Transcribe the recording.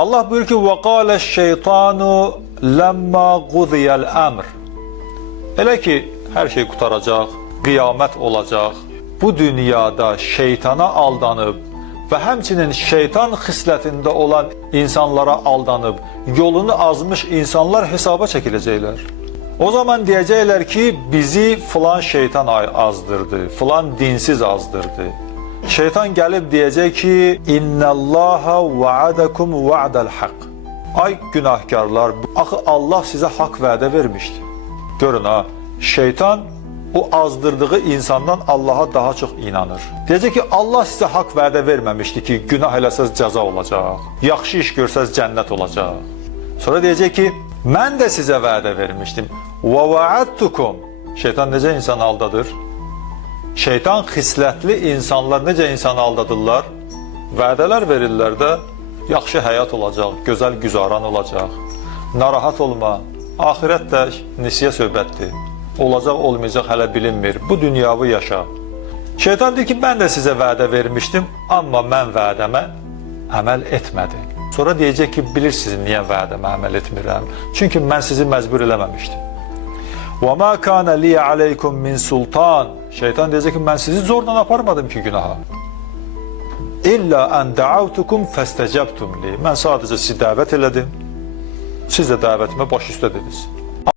Allah buyurur ki وَقَالَ الشَّيْطَانُ لَمَّا قُضِيَ الْأَمْرِ Elə ki, hər şey qutaracaq, qiyamət olacaq. Bu dünyada şeytana aldanıb və həmçinin şeytan xislətində olan insanlara aldanıb, yolunu azmış insanlar hesaba çəkiləcəklər. O zaman deyəcəklər ki, bizi filan şeytan azdırdı, filan dinsiz azdırdı. Şeytan gəlib deyəcək ki, İnnəllaha va'adakum va'dal haqq. Ay günahkarlar, axı Allah sizə haqq vədə vermişdi. Görün ha, şeytan o azdırdığı insandan Allaha daha çox inanır. Deyəcək ki, Allah sizə haqq vədə verməmişdi ki, günah eləsəz cəza olacaq, yaxşı iş görsəz cənnət olacaq. Sonra deyəcək ki, mən də sizə vədə vermişdim. Və va'adtukum. Şeytan necə insanı aldadır? Şeytan xislətli insanlar necə insanı aldadırlar? Vədələr verirlər də, yaxşı həyat olacaq, gözəl güzaran olacaq. Narahat olma, axirət də nisiyə söhbətdir. Olacaq, olmayacaq hələ bilinmir. Bu dünyavı yaşa. Şeytan deyir ki, mən də sizə vədə vermişdim, amma mən vədəmə əməl etmədim. Sonra deyəcək ki, bilirsiniz niyə vədəmə əməl etmirəm? Çünki mən sizi məcbur eləməmişdim. وَمَا كَانَ لِيَ عَلَيْكُمْ مِنْ سُلْطَانٍ Şeytan deyəcək ki, mən sizi zorla aparmadım ki günaha. İlla ən dəavtukum fəstəcəbtum li. Mən sadəcə sizi dəvət elədim. Siz də dəvətimə baş üstə dediniz.